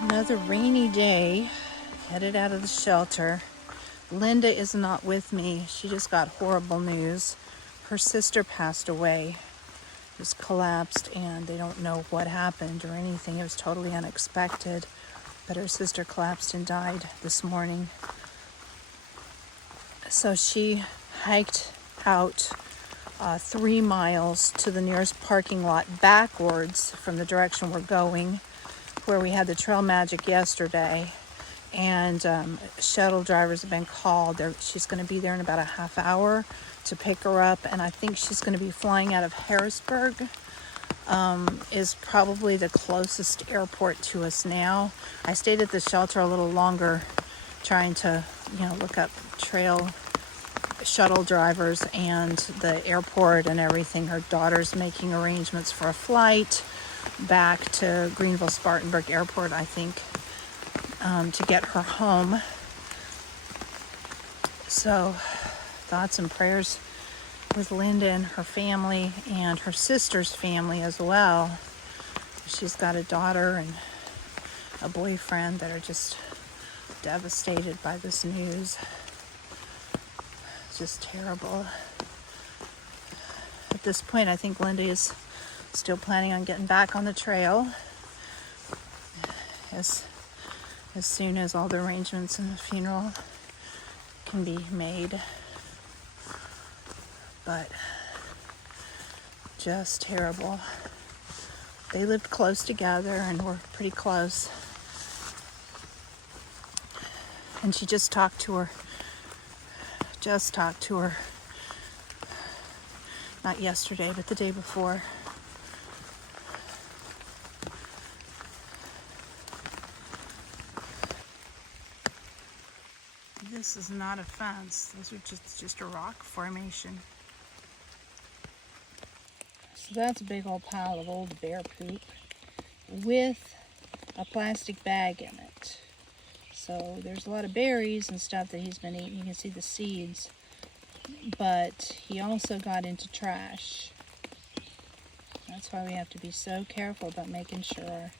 Another rainy day, headed out of the shelter. Linda is not with me. She just got horrible news. Her sister passed away, just collapsed, and they don't know what happened or anything. It was totally unexpected, but her sister collapsed and died this morning. So she hiked out 3 miles to the nearest parking lot backwards from the direction we're going, where we had the Trail Magic yesterday. And shuttle drivers have been called. She's going to be there in about a half hour to pick her up, and I think she's going to be flying out of Harrisburg. Is probably the closest airport to us now. I stayed at the shelter a little longer trying to look up trail shuttle drivers and the airport and everything. Her daughter's making arrangements for a flight back to Greenville-Spartanburg Airport, I think, to get her home. So thoughts and prayers with Linda and her family and her sister's family as well. She's got a daughter and a boyfriend that are just devastated by this news. It's just terrible. At this point, I think Linda is still planning on getting back on the trail as soon as all the arrangements and the funeral can be made. But just terrible. They lived close together and were pretty close. And she just talked to her, not yesterday, but the day before. This is not a fence. Those are just a rock formation. So that's a big old pile of old bear poop with a plastic bag in it. So there's a lot of berries and stuff that he's been eating. You can see the seeds. But he also got into trash. That's why we have to be so careful about making sure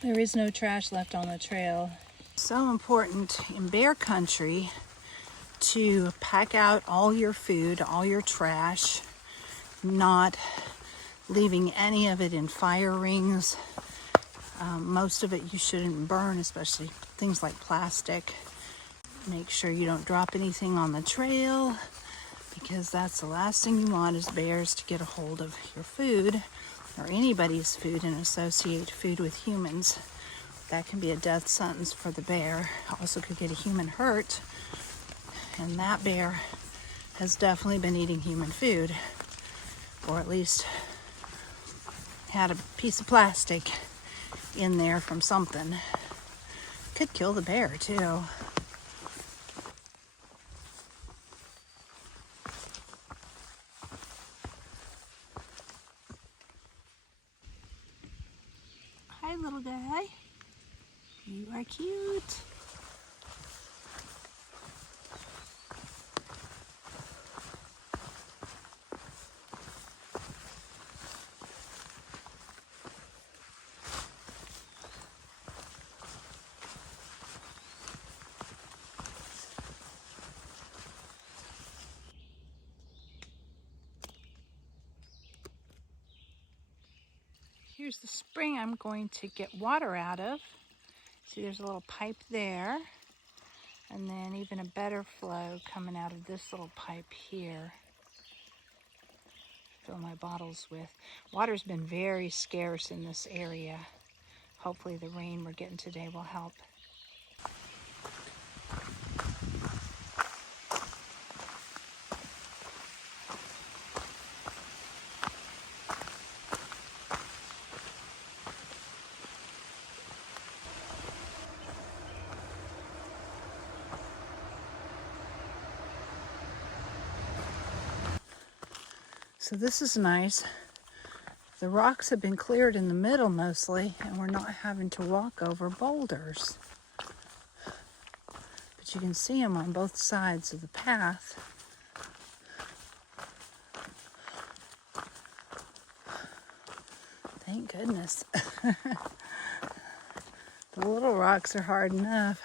there is no trash left on the trail. So important in bear country to pack out all your food, all your trash, not leaving any of it in fire rings. Most of it you shouldn't burn, especially things like plastic. Make sure you don't drop anything on the trail, because that's the last thing you want is bears to get a hold of your food or anybody's food and associate food with humans. That can be a death sentence for the bear. Also could get a human hurt. And that bear has definitely been eating human food, or at least had a piece of plastic in there from something. Could kill the bear too. Hi, little guy. You are cute. Here's the spring I'm going to get water out of. See, there's a little pipe there, and then even a better flow coming out of this little pipe here. Fill my bottles with. Water's been very scarce in this area. Hopefully the rain we're getting today will help. So this is nice. The rocks have been cleared in the middle mostly, and we're not having to walk over boulders. But you can see them on both sides of the path. Thank goodness. The little rocks are hard enough.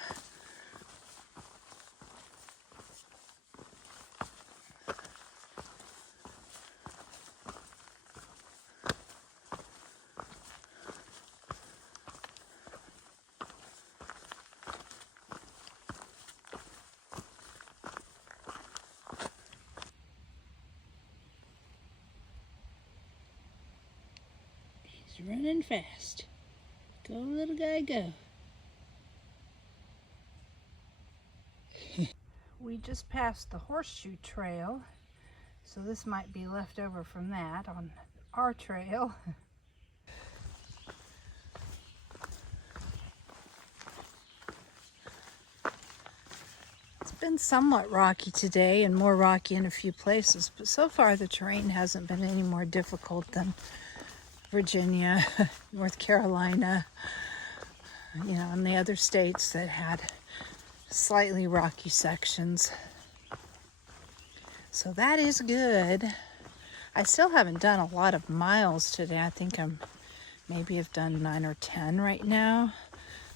He's running fast. Go, little guy, go. We just passed the horseshoe trail, so this might be left over from that on our trail. It's been somewhat rocky today and more rocky in a few places, but so far the terrain hasn't been any more difficult than Virginia, North Carolina, you know, and the other states that had slightly rocky sections. So that is good. I still haven't done a lot of miles today. I think I'm maybe have done 9 or 10 right now.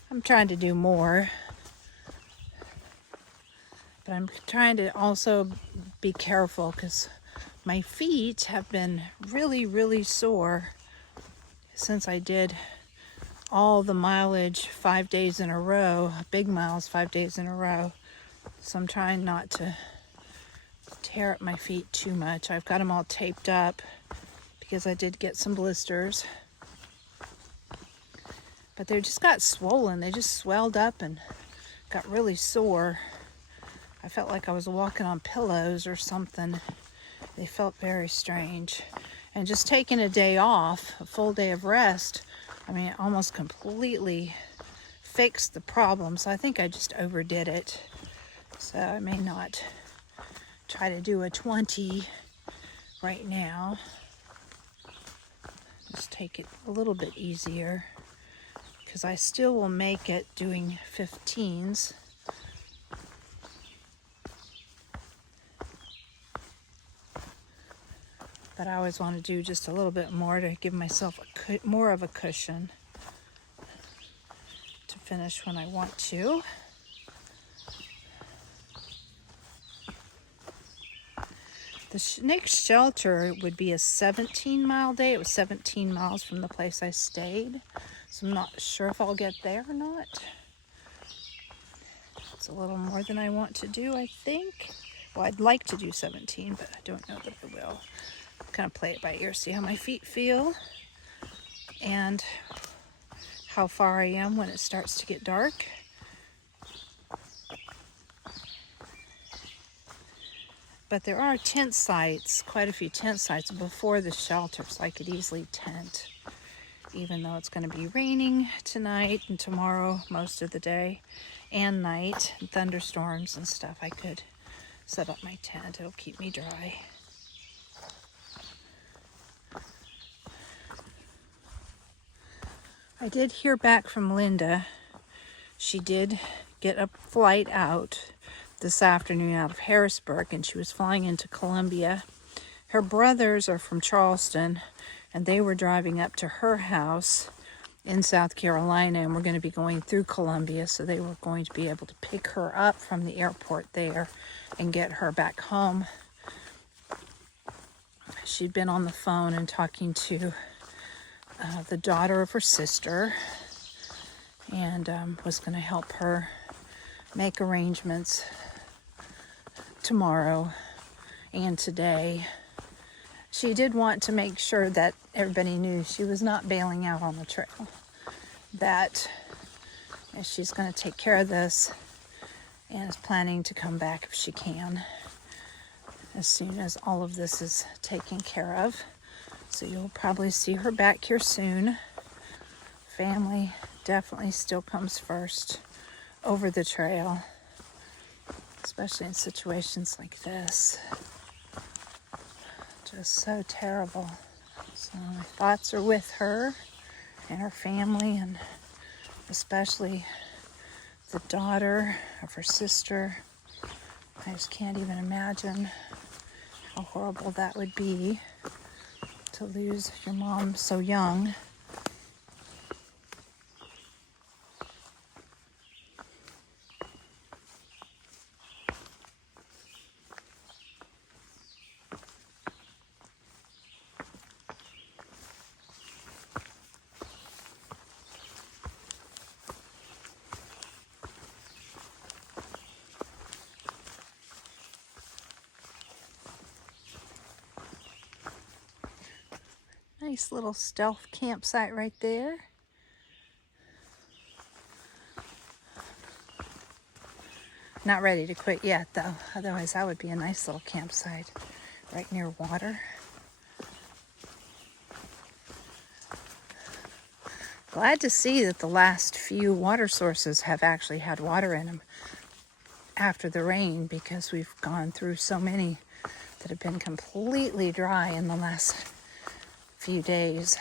I'm trying to do more. But I'm trying to also be careful because my feet have been really, really sore since I did all the mileage 5 days in a row, big miles 5 days in a row. So I'm trying not to tear up my feet too much. I've got them all taped up because I did get some blisters. But they just got swollen. They just swelled up and got really sore. I felt like I was walking on pillows or something. They felt very strange. And just taking a day off, a full day of rest, I mean, it almost completely fixed the problem. So I think I just overdid it. So I may not try to do a 20 right now. Just take it a little bit easier because I still will make it doing 15s. But I always want to do just a little bit more to give myself more of a cushion to finish when I want to. The next shelter would be a 17-mile day. It was 17 miles from the place I stayed. So I'm not sure if I'll get there or not. It's a little more than I want to do, I think. Well, I'd like to do 17, but I don't know that I will. Kind of play it by ear, see how my feet feel and how far I am when it starts to get dark. But there are tent sites, quite a few tent sites before the shelter, so I could easily tent. Even though it's going to be raining tonight and tomorrow most of the day and night, and thunderstorms and stuff, I could set up my tent. It'll keep me dry. I did hear back from Linda. She did get a flight out this afternoon out of Harrisburg, and she was flying into Columbia. Her brothers are from Charleston, and they were driving up to her house in South Carolina, and we're going to be going through Columbia, so they were going to be able to pick her up from the airport there and get her back home. She'd been on the phone and talking to the daughter of her sister, and was going to help her make arrangements tomorrow and today. She did want to make sure that everybody knew she was not bailing out on the trail, that she's going to take care of this and is planning to come back if she can as soon as all of this is taken care of. So you'll probably see her back here soon. Family definitely still comes first over the trail, especially in situations like this. Just so terrible. So my thoughts are with her and her family, and especially the daughter of her sister. I just can't even imagine how horrible that would be to lose your mom so young. Nice little stealth campsite right there. Not ready to quit yet though, otherwise that would be a nice little campsite right near water. Glad to see that the last few water sources have actually had water in them after the rain, because we've gone through so many that have been completely dry in the last few days.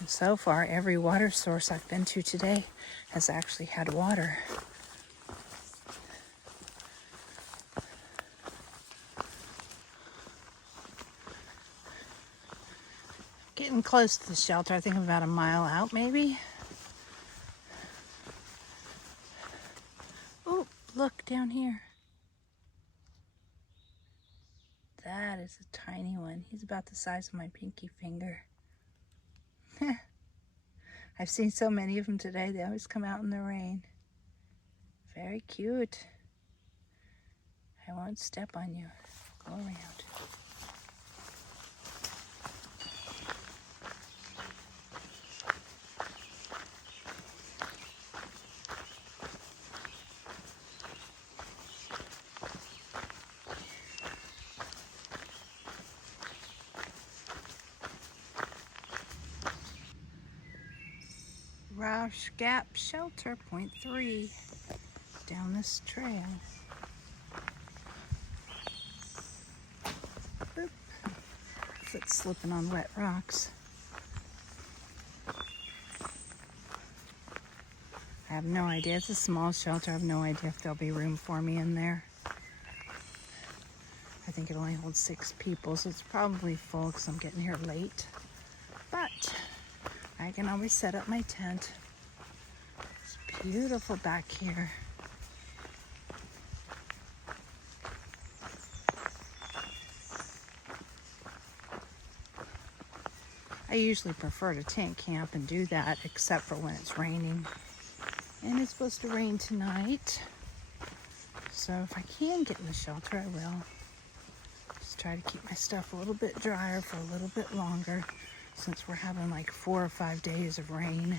And so far, every water source I've been to today has actually had water. Getting close to the shelter. I think I'm about a mile out maybe. Oh, look down here. That is a tiny one. He's about the size of my pinky finger. I've seen so many of them today. They always come out in the rain. Very cute. I won't step on you. Go around. Rausch Gap Shelter, point 3, down this trail. Oop. Foot slipping on wet rocks. I have no idea. It's a small shelter. I have no idea if there'll be room for me in there. I think it only holds 6 people, so it's probably full because I'm getting here late. But I can always set up my tent. It's beautiful back here. I usually prefer to tent camp and do that, except for when it's raining. And it's supposed to rain tonight. So if I can get in the shelter, I will. Just try to keep my stuff a little bit drier for a little bit longer, since we're having like 4 or 5 days of rain.